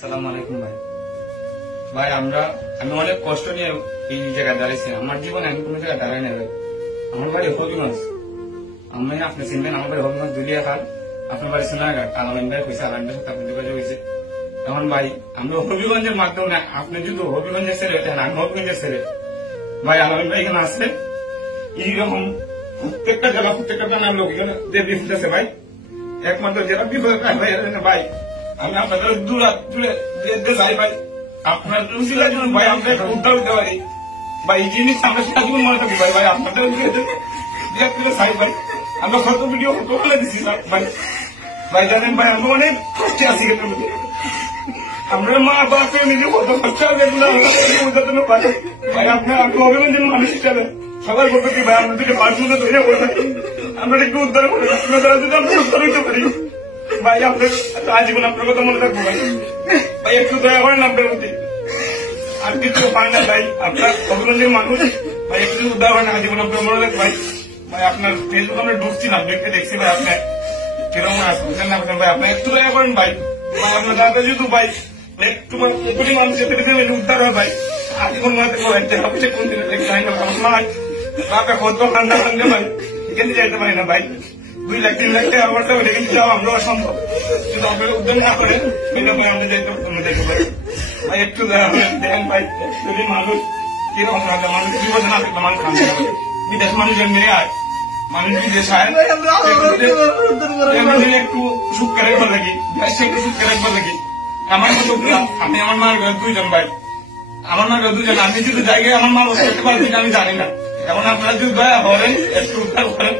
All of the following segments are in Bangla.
আসসালামু আলাইকুম ভাই। ভাই আমি অনেক কষ্ট নিয়ে এই জায়গায় দাঁড়িয়েছি। আমার জীবনে আমি কোনো জায়গায় দাঁড়াই না ভাই। আমার বাড়ি হবিগঞ্জ, আমি আপনি চিনবেন, আমার বাড়ি হবিগঞ্জ দুলিয়া খাল, আপনার বাড়ি সোনারঘাট। আলামিন ভাই কইছে, আলামিন ভাই সাথে আপনার যোগাযোগ হয়েছে। এখন ভাই আমরা হবিগঞ্জের মাধ্যমে, আপনি যদি হবিগঞ্জের ছেলে হতেন, আমি হবিগঞ্জের ছেলে ভাই। আলামিন ভাই এখানে আসছে, এইরকম প্রত্যেকটা জেলা প্রত্যেকটা নাম লোক এখানে যে বিপদ আছে ভাই, একমাত্র জেলা বিপদ ভাই ভাই। আমি আপনাদের দূরে যাই ভাই, আপনার রুচিলার জন্য ভাই আমরা উদ্ধার হতে পারি ভাই। এই জিনিস আমরা সাজীবন মনে থাকি ভাই। ভাই আপনাদের চাই ভাই, আমরা কত ভিডিও কত বলে দিচ্ছি ভাই। ভাই জানেন ভাই, আমরা অনেক কষ্টে আছি, আমরা মা বাপকে নিজে কত কষ্ট আছে এগুলো ভাই। আপনার অভিমানের মানুষ হিসাবে সবাই বলতে কি ভাই, আমরা যদি 5 মিনিট ধরে বলে আমরা একটু উদ্ধার করে আপনার দ্বারা যদি আমরা উদ্ধার হইতে পারি ভাই, আপনার আজীবন আপনার কথা মনে থাকবো ভাই। ভাই একটু দয়া করেন আপনার প্রতি, আর কিছু পায় না ভাই। আপনার অভিনন্দনের মানুষ ভাই, একটু উদ্ধার করেন, আজীবন আপনার মনে থাকবে ভাই। ভাই আপনার ফেসবুক আমরা ঢুকছি না, দেখছি ভাই আপনার কিরকম আসছেন না ভাই। আপনার একটু দয়া করেন ভাই। ভাই আপনার দাদা যেহেতু ভাই একটু কোটি মানুষের উদ্ধার হয় ভাই, আজীবন মনে থাকবো ভাই। অফিসে কোন দিনে দেখতে হয় না আমার বাপে কত ঠান্ডা ঠান্ডা ভাই, এখানে যাইতে পারি না ভাই। 2 লাখ 3 লাখ টাকা আমার টাকা কিন্তু যাওয়া আমরা অসম্ভব, কিন্তু আপনারা উদ্যোগ না করেন এটা ভাই আমরা যাইতে দেখতে পারি ভাই। একটু দেখেন ভাই, যদি মানুষ কিরকম থাকে, মানুষ 2 বছর না থাকলে মানুষ খান বিদেশ মানুষ মেরে আয়, মানুষ বিদেশ আয় একটু সুখ করে একবার লাগি, দেশে একটু সুখ করে একবার লাগি। আমার মতো আমি আমার মার 2জন ভাই, আমার মা 2জন। আমি যদি জায়গায় আমার মা বসে করতে পারছি আমি জানি না। এখন আপনারা যদি দয়া করেন, একটু উদ্ধার করেন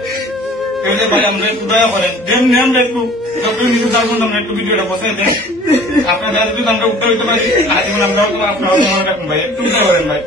ভাই, আমরা একটু দয়া করেন, দেন আমরা একটু নিজে তার আমরা একটু ভিডিওটা বসে দেন। আপনার যদি আমরা উত্তর হইতে পারি আজীবন আমরা আপনার মনে রাখুন ভাই, একটু উদ্ধার করেন ভাই।